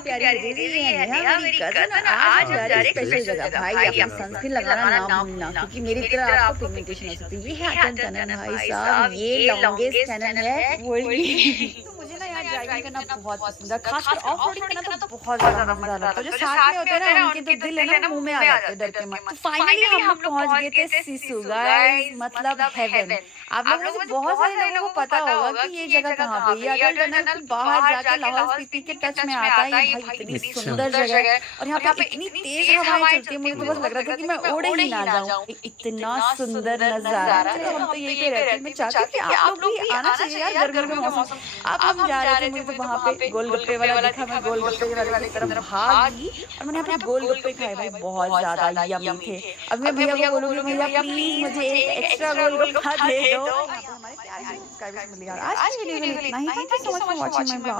प्यारी दीदी, ये है नेहा मेरी कज़न। आज हम जा रहे हैं स्पेशल जगह। भाई अपना सनस्क्रीन लगाना ना भूलना, क्योंकि मेरी तरह आपको पिगमेंटेशन हो सकती है। ये है अटल टनल भाई साहब, ये लॉन्गेस्ट टनल है वर्ल्ड की। तो मुझे ना यहाँ ड्राइविंग करना बहुत पसंद है, खासकर ऑफ रोडिंग करना तो बहुत ज्यादा मजेदार लगता है। जो साथ में होते हैं ना उनके तो दिल है ना मुंह में आ जाते हैं डर के मारे। तो फाइनली हम लोग पहुंच गए थे सिसु गाइस, मतलब हेवन। आप लोगों में से बहुत सारे लोगों को पता होगा कि ये जगह कहाँ पे है। अटल टनल के बाहर जाके लाहौल स्पीति के टच में आता है। ये भाई इतनी सुंदर जगह है और यहाँ पे इतनी तेज हवाएं चलती है, मुझे तो बस लग रहा था कि मैं उड़ ही ना जाऊं। इतना सुंदर नजारा। चलो हम तो यहीं पे रहते हैं। मैं चाहती हूँ कि आप लोग भी आना चाहिए यार गर्मी का मौसम। अब हम जा रहे थे, मुझे तो वहाँ पे गोलगप्पे वाला दिखा, मैं गोलगप्पे वाले की तरफ भागी और मैंने अपने गोलगप्पे खाए भाई, बहुत ज्यादा यम्मी थे। अब मैं भैया को बोलूंगी भैया प्लीज मुझे एक एक्स्ट्रा गोलगप्पा दे दो। हमारे प्यारे आज की वीडियो में इतना ही। Thank you so much for watching my blog.